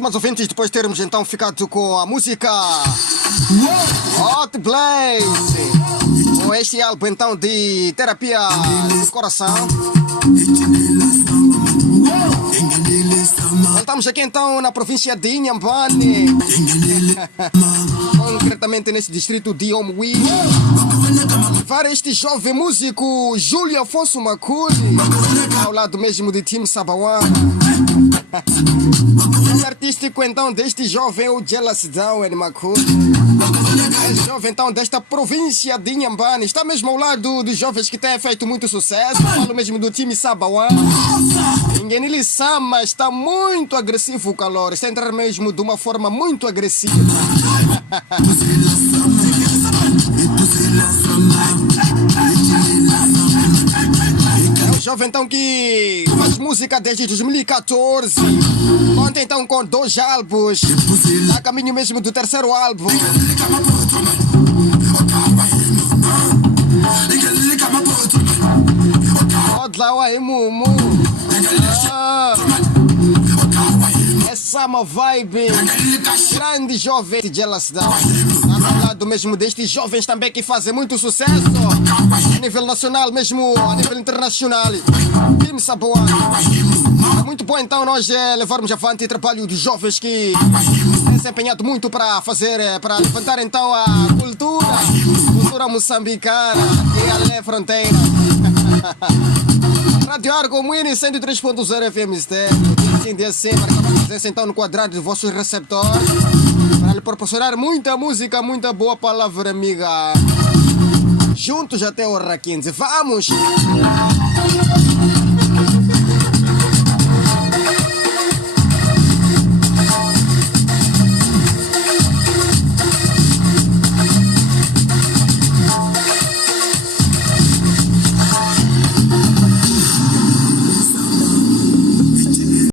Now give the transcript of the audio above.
estimados ouvintes, depois de termos então ficado com a música Hot Blaze, com este álbum então de terapia do coração, voltamos aqui então na província de Inhambane, concretamente nesse distrito de Omwi, para este jovem músico Júlio Afonso Macuri, ao lado mesmo de Tim Sabawan. O artístico então deste jovem é o Jealous Down Macuri. É jovem então desta província de Inhambane. Está mesmo ao lado dos jovens que têm feito muito sucesso. Falo mesmo do time Sabawan. Ninguém Sama está muito agressivo o calor. Está a entrar mesmo de uma forma muito agressiva. Jovem então que faz música desde 2014. Conta então com 2 álbuns. Está a caminho mesmo do 3º álbum. Essa é uma vibe. Grande jovem de Jealous Down. Ao lado mesmo destes jovens também que fazem muito sucesso a nível nacional, mesmo a nível internacional. Tim Sabawan. É muito bom então nós levarmos avante o trabalho dos jovens que têm se empenhado muito para fazer, para levantar então a cultura moçambicana e além fronteira. Rádio Argo Mini 103.0 FM Estéreo. Assim de assim, marcamos presença então no quadrado de vossos receptores para lhe proporcionar muita música, muita boa palavra amiga. Juntos até hora 15. Vamos!